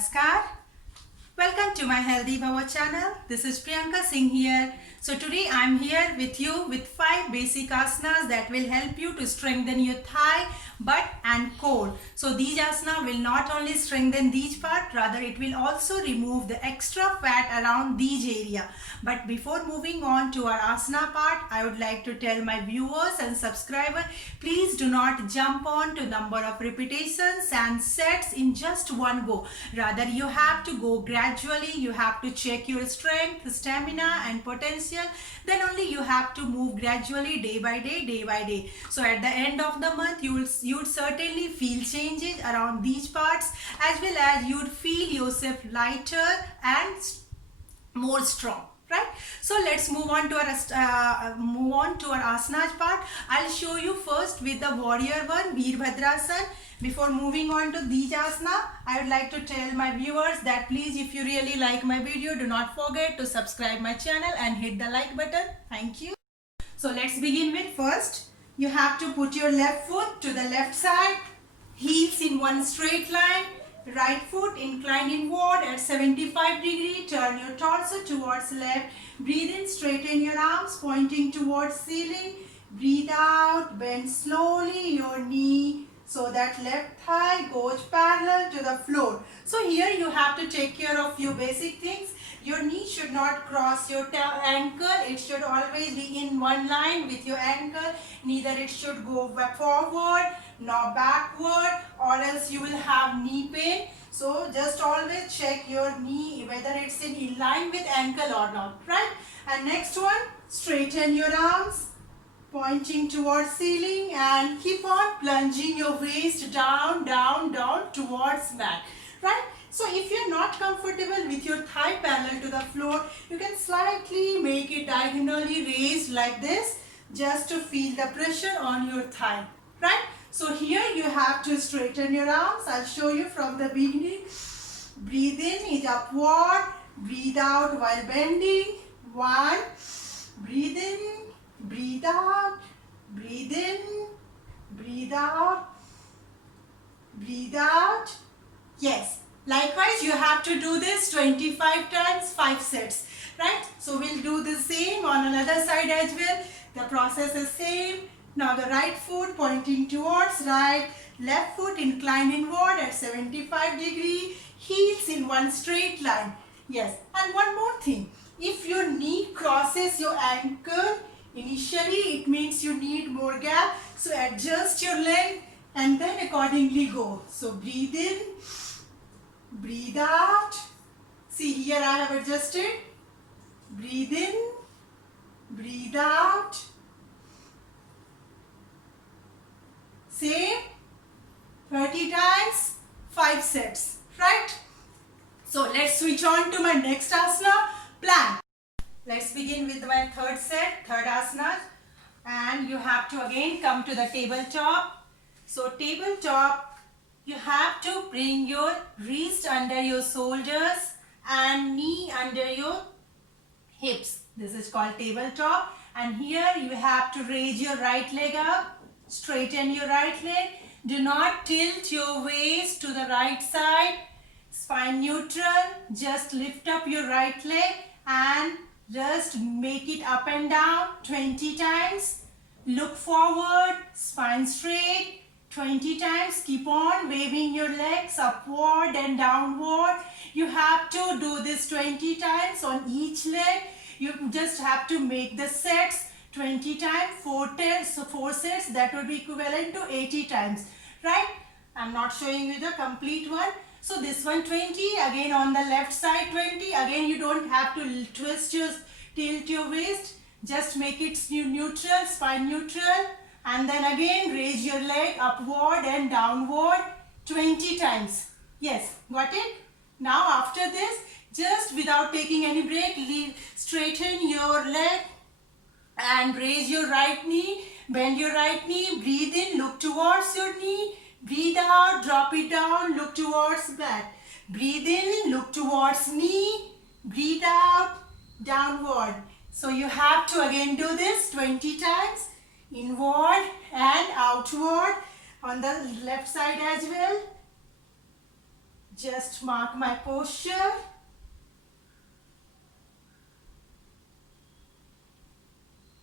Namaskar. Welcome to my Healthy Bhava channel. This is Priyanka Singh here. So today I am here with you with 5 basic asanas that will help you to strengthen your thigh, butt and core. So these asanas will not only strengthen these part, rather it will also remove the extra fat around these area. But before moving on to our asana part, I would like to tell my viewers and subscribers, please do not jump on to number of repetitions and sets in just one go. Rather you have to go gradually, you have to check your strength, stamina and potential. Then only you have to move gradually day by day. So at the end of the month you would certainly feel changes around these parts, as well as you would feel yourself lighter and more strong. Right, so let's move on to our asanas part. I'll show you first with the warrior one, Veerbhadrasana. Before moving on to these asana, I would like to tell my viewers that please, if you really like my video, do not forget to subscribe my channel and hit the like button. Thank you. So let's begin with first. You have to put your left foot to the left side, heels in one straight line. Right foot incline inward at 75 degree. Turn your torso towards left. Breathe in, straighten your arms pointing towards ceiling. Breathe out, bend slowly your knee so that left thigh goes parallel to the floor. So here you have to take care of few basic things. Your knee should not cross your ankle. It should always be in one line with your ankle. Neither it should go forward nor backward, or else you will have knee pain. So just always check your knee whether it's in line with ankle or not, right? And next one, straighten your arms pointing towards ceiling and keep on plunging your waist down towards mat, right? So if you're not comfortable with your thigh parallel to the floor, you can slightly make it diagonally raised like this, just to feel the pressure on your thigh, right? So here you have to straighten your arms. I'll show you from the beginning. Breathe in is upward, breathe out while bending. 1, breathe in, breathe out, breathe in, breathe out, breathe out. Yes. Likewise, you have to do this 25 times, 5 sets, right? So we'll do the same on another side as well. The process is same. Now the right foot pointing towards right, left foot incline inward at 75 degree, heels in one straight line. Yes, and one more thing. If your knee crosses your ankle, initially it means you need more gap. So adjust your leg and then accordingly go. So breathe in, breathe out. See, here I have adjusted. Breathe in, breathe out. Same 30 times, 5 sets, right? So let's switch on to my next asana, plank. Let's begin with my third asana, and you have to again come to the tabletop. So tabletop, you have to bring your wrist under your shoulders and knee under your hips. This is called tabletop, and here you have to raise your right leg up. Straighten your right leg. Do not tilt your waist to the right side. Spine neutral. Just lift up your right leg and just make it up and down 20 times. Look forward. Spine straight. 20 times. Keep on waving your legs upward and downward. You have to do this 20 times on each leg. You just have to make the sets 20 times, 4 sets, that would be equivalent to 80 times, right? I'm not showing you the complete one. So this one 20, again on the left side 20, again you don't have to tilt your waist, just make it neutral, spine neutral, and then again raise your leg upward and downward 20 times. Yes, got it? Now after this, just without taking any break, straighten your leg and raise your right knee, bend your right knee, breathe in, look towards your knee, breathe out, drop it down, look towards back. Breathe in, look towards knee, breathe out, downward. So you have to again do this 20 times, inward and outward on the left side as well. Just mark my posture.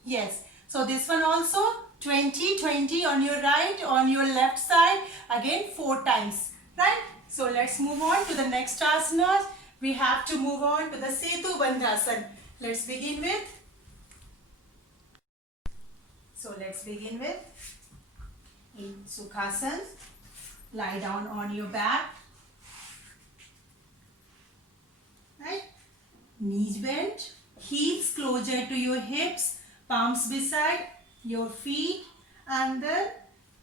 Yes. So this one also 20, 20 on your right, on your left side. Again 4 times. Right? So let's move on to the next asana. We have to move on to the Setu Bandhasana. Let's begin with. So let's begin with in Sukhasana. Lie down on your back. Right? Knees bent, heels closer to your hips, palms beside your feet, and then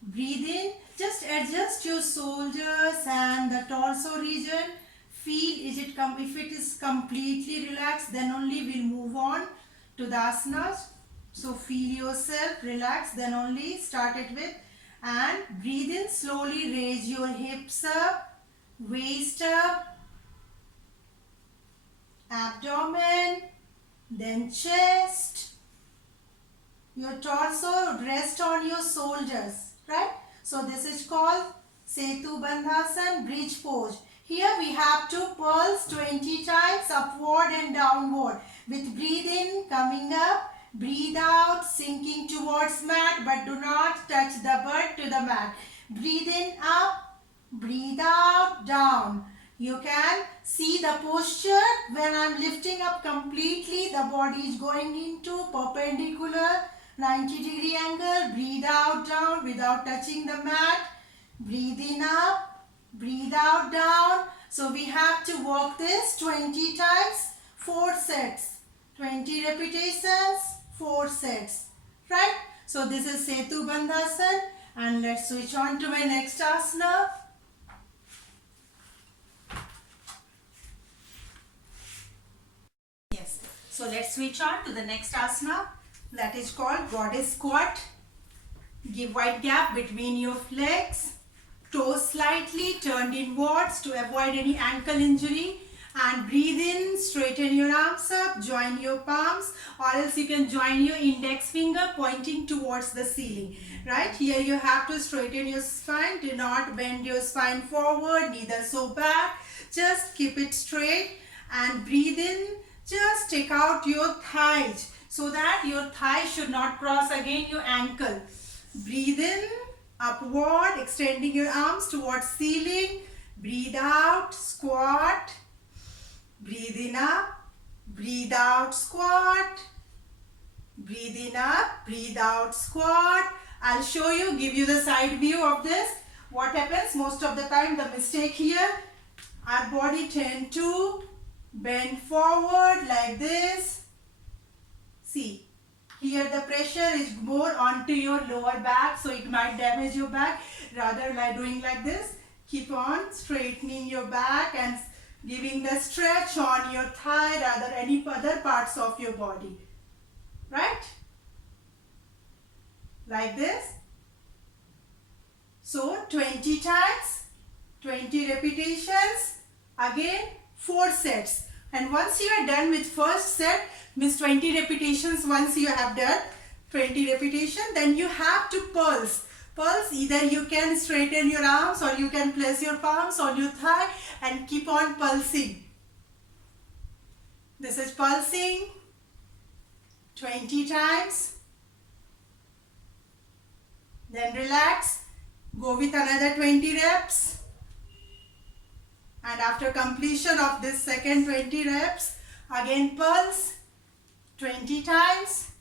breathe in. Just adjust your shoulders and the torso region. Feel if it is completely relaxed, then only we'll move on to the asanas. So feel yourself relax, then only start it with, and breathe in slowly. Raise your hips up, waist up, abdomen, then chest, your torso, rest on your shoulders, right? So this is called Setu Bandhasana, bridge pose. Here we have to pulse 20 times upward and downward with breathe in coming up, breathe out sinking towards mat, but do not touch the butt to the mat. Breathe in up, breathe out down. You can see the posture when I am lifting up completely, the body is going into perpendicular 90-degree angle. Breathe out down without touching the mat. Breathe in up, breathe out down. So we have to work this 20 times, 4 sets. 20 repetitions, 4 sets. Right? So this is Setu Bandhasana, and let's switch on to my next asana. Yes. So let's switch on to the next asana, that is called goddess squat. Give wide gap between your legs, toes slightly turned inwards to avoid any ankle injury, and breathe in, straighten your arms up, join your palms, or else you can join your index finger pointing towards the ceiling. Right? Here you have to straighten your spine. Do not bend your spine forward, neither so back. Just keep it straight and breathe in. Just take out your thighs so that your thigh should not cross again your ankle. Breathe in, upward, extending your arms towards ceiling. Breathe out, squat. Breathe in up, breathe out, squat. Breathe in up, breathe out, squat. I'll show you, give you the side view of this. What happens most of the time, the mistake here, our body tend to bend forward like this. See, here the pressure is more onto your lower back, so it might damage your back. Rather like doing like this, keep on straightening your back and giving the stretch on your thigh, rather any other parts of your body. Right? Like this. So 20 times, 20 repetitions, again 4 sets. And once you are done with first set, means 20 repetitions, once you have done 20 repetitions, then you have to pulse. Pulse, either you can straighten your arms or you can place your palms on your thigh and keep on pulsing. This is pulsing 20 times. Then relax. Go with another 20 reps. And after completion of this second 20 reps, again pulse 20 times.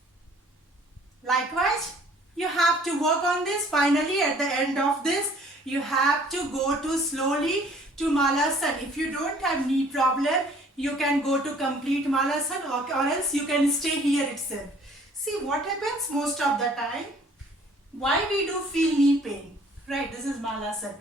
Likewise, you have to work on this. Finally, at the end of this, you have to go to slowly to Malasana. If you don't have knee problem, you can go to complete Malasana, or else you can stay here itself. See what happens most of the time. Why we do feel knee pain? Right, this is Malasana.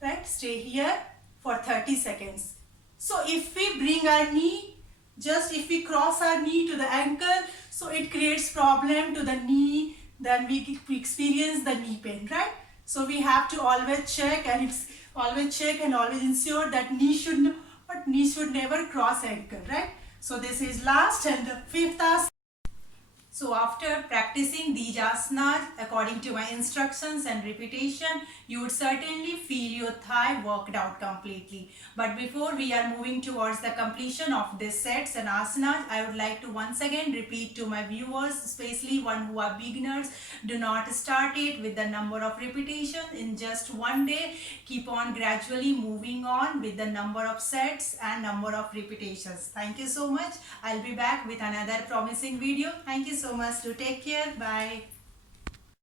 Right, stay here for 30 seconds. So if we bring our knee, just if we cross our knee to the ankle, so it creates problem to the knee, then we experience the knee pain, right? So we have to always check and always ensure that knee should never cross ankle, right? So this is last and the fifth asana. So after practicing these asanas according to my instructions and repetition, you would certainly feel your thigh worked out completely. But before we are moving towards the completion of these sets and asanas, I would like to once again repeat to my viewers, especially one who are beginners, do not start it with the number of repetitions in just one day. Keep on gradually moving on with the number of sets and number of repetitions. Thank you so much. I'll be back with another promising video. Thank you so much. To take care. Bye.